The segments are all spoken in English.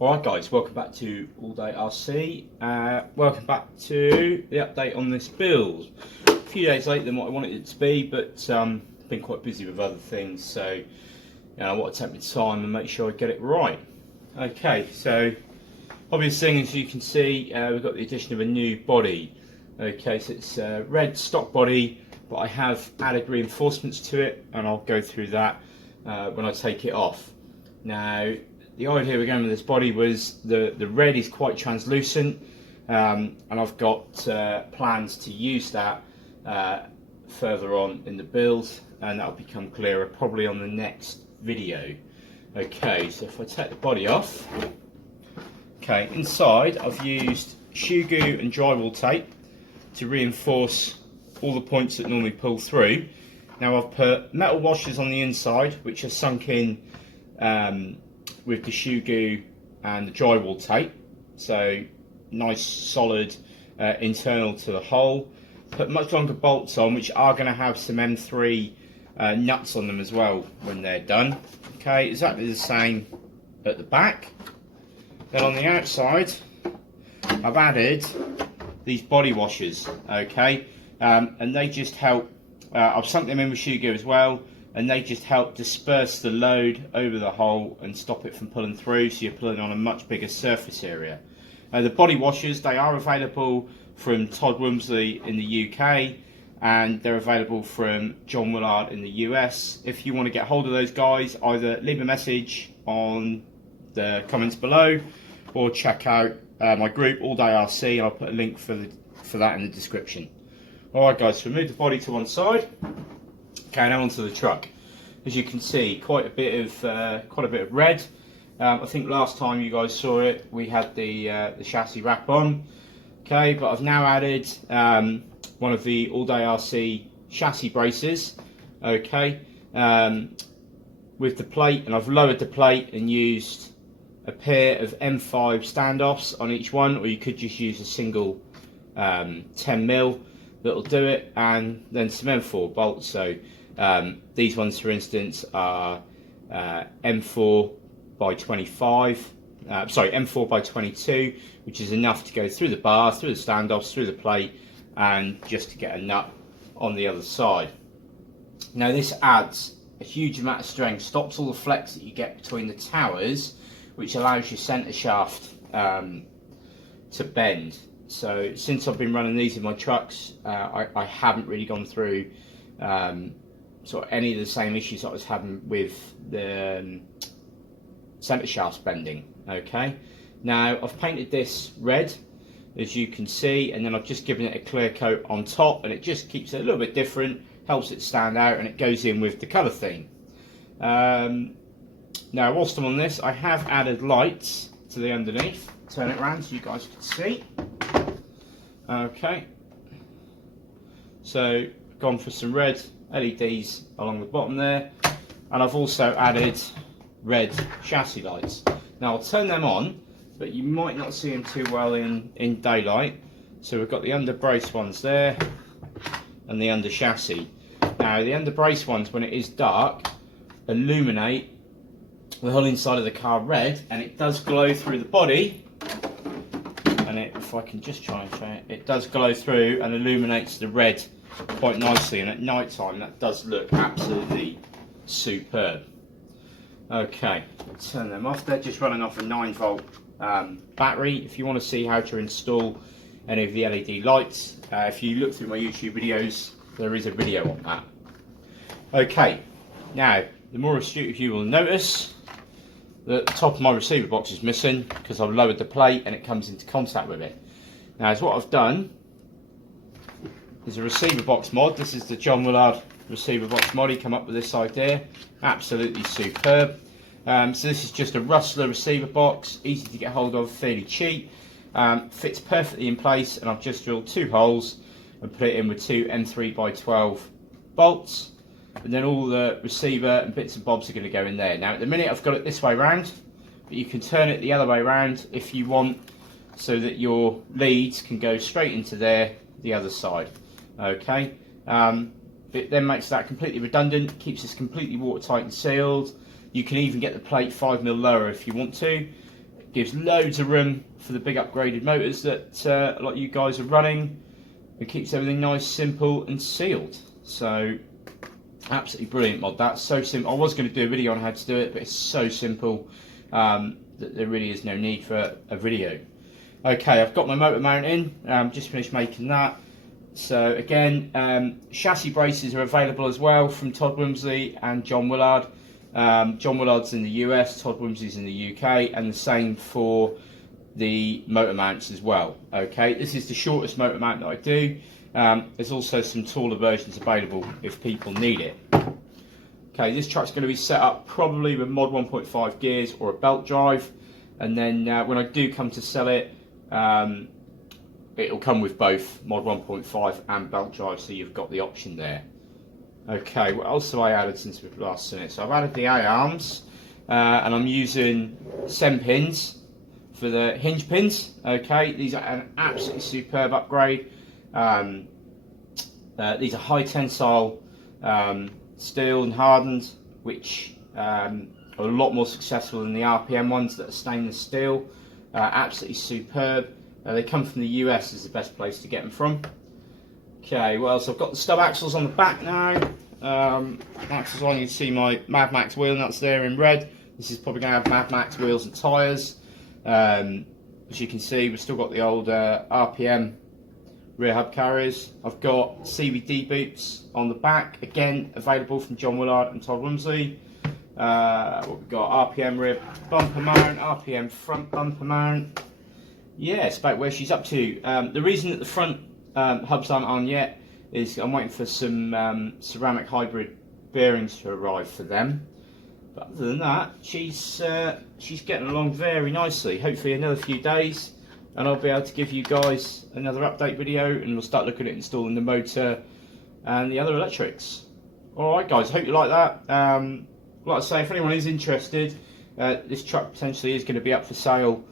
Alright guys, welcome back to All Day RC. Welcome back to the update on this build. A few days later than what I wanted it to be, but been quite busy with other things, so I want to take my time and make sure I get it right. Okay, so obvious thing, as you can see, we've got the addition of a new body. Okay, so it's a red stock body, but I have added reinforcements to it, and I'll go through that when I take it off. Now, the idea we're going with this body was the red is quite translucent, and I've got plans to use that further on in the build, and that'll become clearer probably on the next video. Okay, so if I take the body off, okay, inside I've used shoe glue and drywall tape to reinforce all the points that normally pull through. Now I've put metal washers on the inside which are sunk in with the shoe glue and the drywall tape, so nice solid internal to the hole. Put much longer bolts on which are going to have some M3 nuts on them as well when they're done. Okay, exactly the same at the back. Then on the outside I've added these body washers, okay, and they just help, I've sunk them in with shoe glue as well, and they just help disperse the load over the hole and stop it from pulling through, so you're pulling on a much bigger surface area. The body washers, they are available from Todd Wimsley in the UK, and they're available from John Willard in the US. If you want to get hold of those guys, either leave a message on the comments below or check out my group All Day RC. I'll put a link for that in the description. Alright guys, so move the body to one side. Okay, now onto the truck. As you can see, quite a bit of red. I think last time you guys saw it, we had the chassis wrap on. Okay, but I've now added one of the All Day RC chassis braces. Okay, with the plate, and I've lowered the plate and used a pair of M5 standoffs on each one, or you could just use a single 10mm that'll do it, and then some M4 bolts. So these ones, for instance, are M4 by 25, sorry, M4 by 22, which is enough to go through the bar, through the standoffs, through the plate, and just to get a nut on the other side. Now this adds a huge amount of strength, stops all the flex that you get between the towers, which allows your centre shaft to bend. So since I've been running these in my trucks, I haven't really gone through sort of any of the same issues I was having with the centre shafts bending. Okay, now I've painted this red, as you can see, and then I've just given it a clear coat on top, and it just keeps it a little bit different, helps it stand out, and it goes in with the colour theme. Now whilst I'm on this, I have added lights to the underneath. Turn it around so you guys can see. Okay, so gone for some red LEDs along the bottom there, and I've also added red chassis lights. Now I'll turn them on, but you might not see them too well in daylight. So we've got the under brace ones there and the under chassis. Now the under brace ones, when it is dark, illuminate the whole inside of the car red, and it does glow through the body. And if I can just try and show it, it does glow through and illuminates the red quite nicely, and at night time that does look absolutely superb. Okay, turn them off. They're just running off a 9-volt battery. If you want to see how to install any of the LED lights, if you look through my YouTube videos, there is a video on that. Okay, now the more astute of you will notice that the top of my receiver box is missing because I've lowered the plate and it comes into contact with it. Now, as what I've done is a receiver box mod. This is the John Willard receiver box mod. He came up with this idea, absolutely superb. So this is just a Rustler receiver box, easy to get hold of, fairly cheap, fits perfectly in place, and I've just drilled 2 holes and put it in with 2 M3 by 12 bolts, and then all the receiver and bits and bobs are going to go in there. Now at the minute I've got it this way round, but you can turn it the other way round if you want, so that your leads can go straight into there, the other side. Okay, it then makes that completely redundant, keeps this completely watertight and sealed. You can even get the plate 5mm lower if you want to. gives loads of room for the big upgraded motors that a lot of you guys are running. It keeps everything nice, simple and sealed. So absolutely brilliant mod. That's so simple. I was going to do a video on how to do it, but it's so simple that there really is no need for a video. Okay, I've got my motor mount in. Just finished making that. So again, chassis braces are available as well from Todd Wimsley and John Willard. John Willard's in the US, Todd Wimsley's in the UK, and the same for the motor mounts as well. Okay, this is the shortest motor mount that I do. There's also some taller versions available if people need it. Okay, this truck's going to be set up probably with mod 1.5 gears or a belt drive, and then when I do come to sell it, it'll come with both mod 1.5 and belt drive, so you've got the option there. Okay, what else have I added since we've last seen it? So I've added the A-arms, and I'm using 7 pins for the hinge pins. Okay, these are an absolutely superb upgrade. These are high tensile steel and hardened, which are a lot more successful than the RPM ones that are stainless steel. Absolutely superb. They come from the US, is the best place to get them from. Okay, well, so I've got the stub axles on the back now. Axles on, you can see my Mad Max wheel nuts there in red. This is probably going to have Mad Max wheels and tyres. As you can see, we've still got the old RPM rear hub carriers. I've got CVD boots on the back, again available from John Willard and Todd Wimsley. What we've got, RPM rear bumper mount, RPM front bumper mount. Yeah, it's about where she's up to. The reason that the front hubs aren't on yet is I'm waiting for some ceramic hybrid bearings to arrive for them. But other than that, she's getting along very nicely. Hopefully another few days and I'll be able to give you guys another update video, and we'll start looking at installing the motor and the other electrics. Alright guys, hope you like that. Like I say, if anyone is interested, this truck potentially is going to be up for sale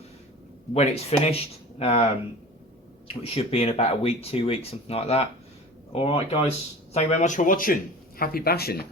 when it's finished, which should be in about a week, 2 weeks, something like that. Alright guys, thank you very much for watching. Happy bashing.